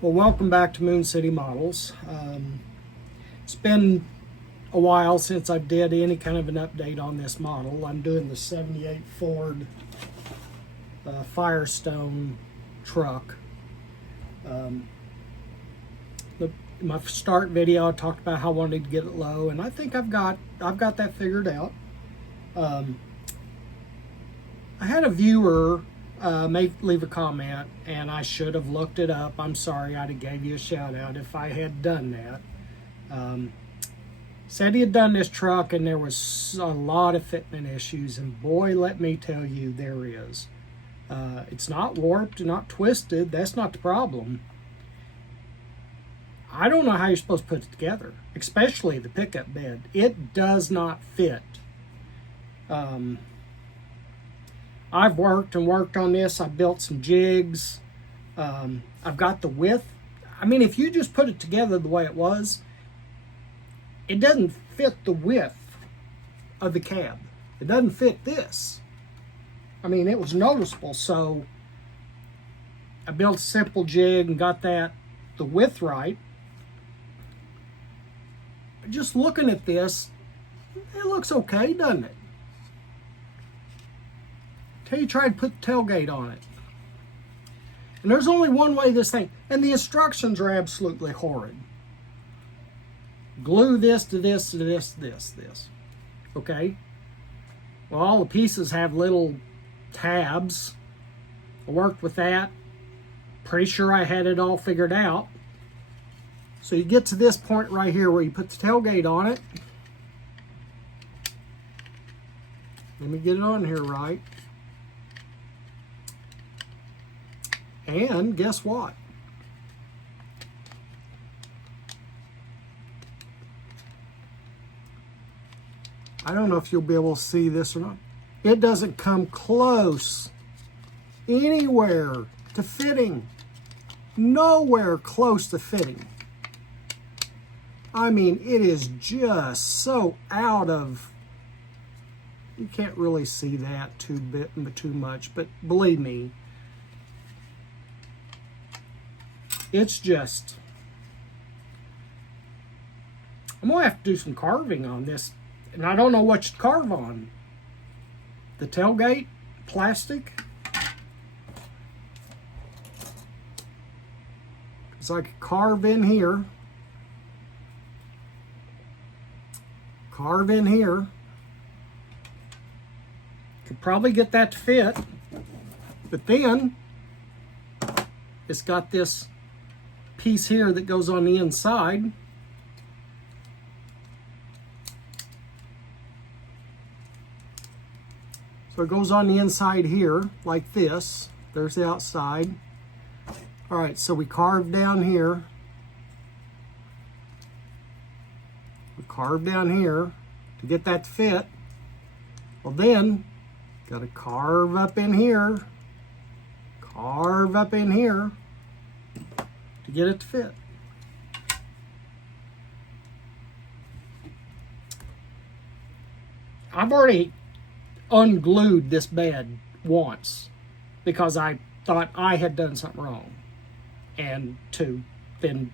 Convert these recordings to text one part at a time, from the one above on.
Well, welcome back to Moon City Models. It's been a while since I did any kind of an update on this model. I'm doing the 78 Ford Firestone truck. My start video, I talked about how I wanted to get it low, and I think I've got that figured out. I had a viewer leave a comment, and I should have looked it up. I'm sorry, I'd have gave you a shout out if I had done that. Said he had done this truck and there was a lot of fitment issues, and boy, let me tell you, there is. It's not warped, not twisted. That's not the problem. I don't know how you're supposed to put it together, especially the pickup bed. It does not fit. I've worked on this. I built some jigs. I've got the width. I mean, if you just put it together the way it was, it doesn't fit the width of the cab. It doesn't fit this. I mean, it was noticeable. So I built a simple jig and got the width right. But just looking at this, it looks okay, doesn't it? Till you try to put the tailgate on it. And there's only one way this thing, and the instructions are absolutely horrid. Glue this to this to this to this. Okay? Well, all the pieces have little tabs. I worked with that. Pretty sure I had it all figured out. So you get to this point right here where you put the tailgate on it. Let me get it on here right. And guess what? I don't know if you'll be able to see this or not. It doesn't come close anywhere to fitting. Nowhere close to fitting. I mean, it is just so out of... You can't really see that too much, but believe me, it's just... I'm going to have to do some carving on this. And I don't know what to carve on. The tailgate, plastic. Because I could carve in here. Carve in here. Could probably get that to fit. But then, it's got this piece here that goes on the inside. So it goes on the inside here like this. There's the outside. All right, so we carve down here. We carve down here to get that to fit. Well, then got to carve up in here. Carve up in here to get it to fit. I've already unglued this bed once because I thought I had done something wrong, and then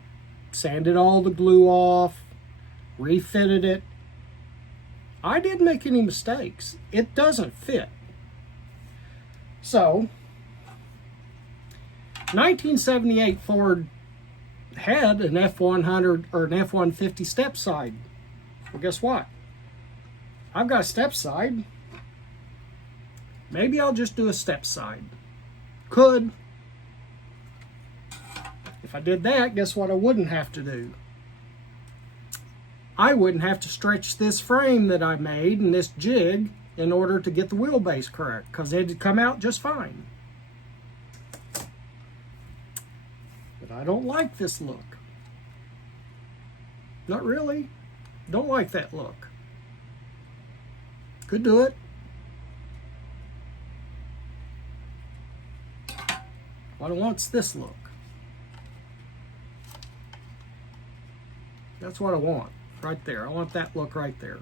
sanded all the glue off, refitted it. I didn't make any mistakes. It doesn't fit. So 1978 Ford had an F100 or an F150 step side. Well, guess what? I've got a step side. Maybe I'll just do a step side. Could. If I did that, guess what I wouldn't have to do? I wouldn't have to stretch this frame that I made and this jig in order to get the wheelbase correct, because it'd come out just fine. But I don't like this look. Not really. Don't like that look. Could do it. What I want's this look. That's what I want, right there. I want that look right there.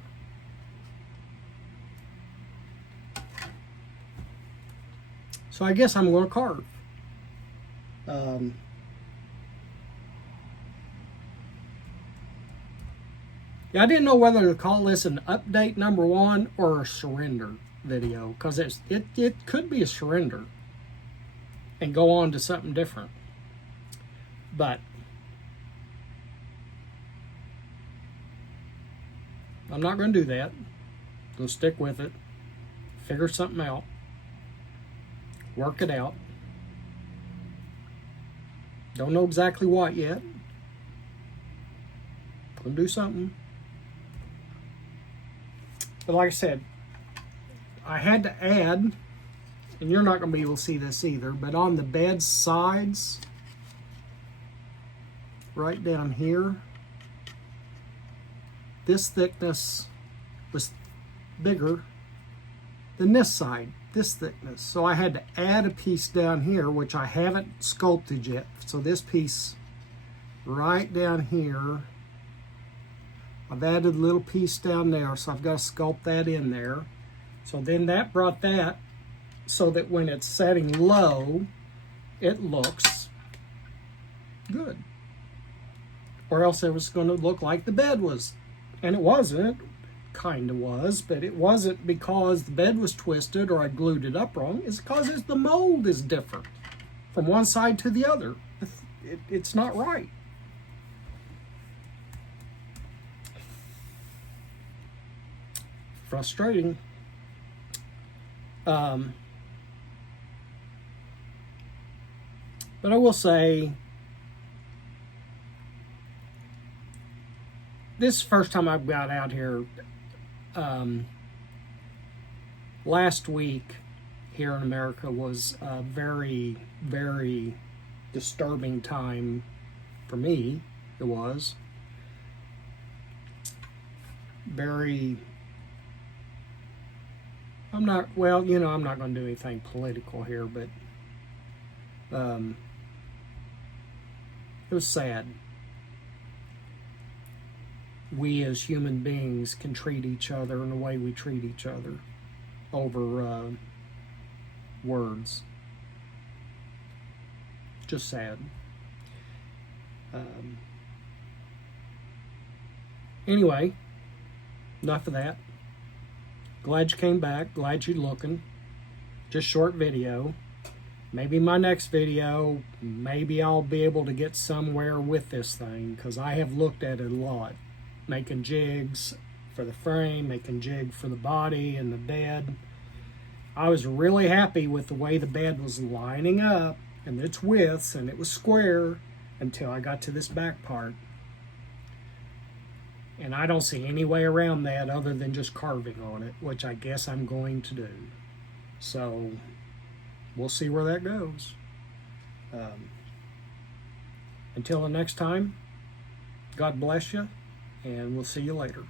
So I guess I'm going to carve. Yeah, I didn't know whether to call this an update number 1 or a surrender video, because it could be a surrender and go on to something different. But I'm not going to do that. Go stick with it. Figure something out. Work it out. Don't know exactly what yet. Gonna do something. But like I said, I had to add, and you're not going to be able to see this either, but on the bed sides, right down here, this thickness was bigger than this side, this thickness. So I had to add a piece down here, which I haven't sculpted yet. So this piece right down here, I've added a little piece down there, so I've got to sculpt that in there. So then that brought that so that when it's setting low, it looks good. Or else it was going to look like the bed was. And it wasn't. Kind of was, but it wasn't because the bed was twisted or I glued it up wrong. It's because the mold is different from one side to the other. It's not right. Frustrating. But I will say, this is the first time I've got out here. Last week here in America was a very, very disturbing time for me. It was very, I'm not going to do anything political here, but it was sad. We as human beings can treat each other in the way we treat each other over words. Just sad. Anyway, enough of that. Glad you came back. Glad you're looking. Just short video. Maybe my next video, maybe I'll be able to get somewhere with this thing, because I have looked at it a lot. Making jigs for the frame, making jig for the body and the bed. I was really happy with the way the bed was lining up and its widths, and it was square until I got to this back part. And I don't see any way around that other than just carving on it, which I guess I'm going to do. So we'll see where that goes. Until the next time, God bless you. And we'll see you later.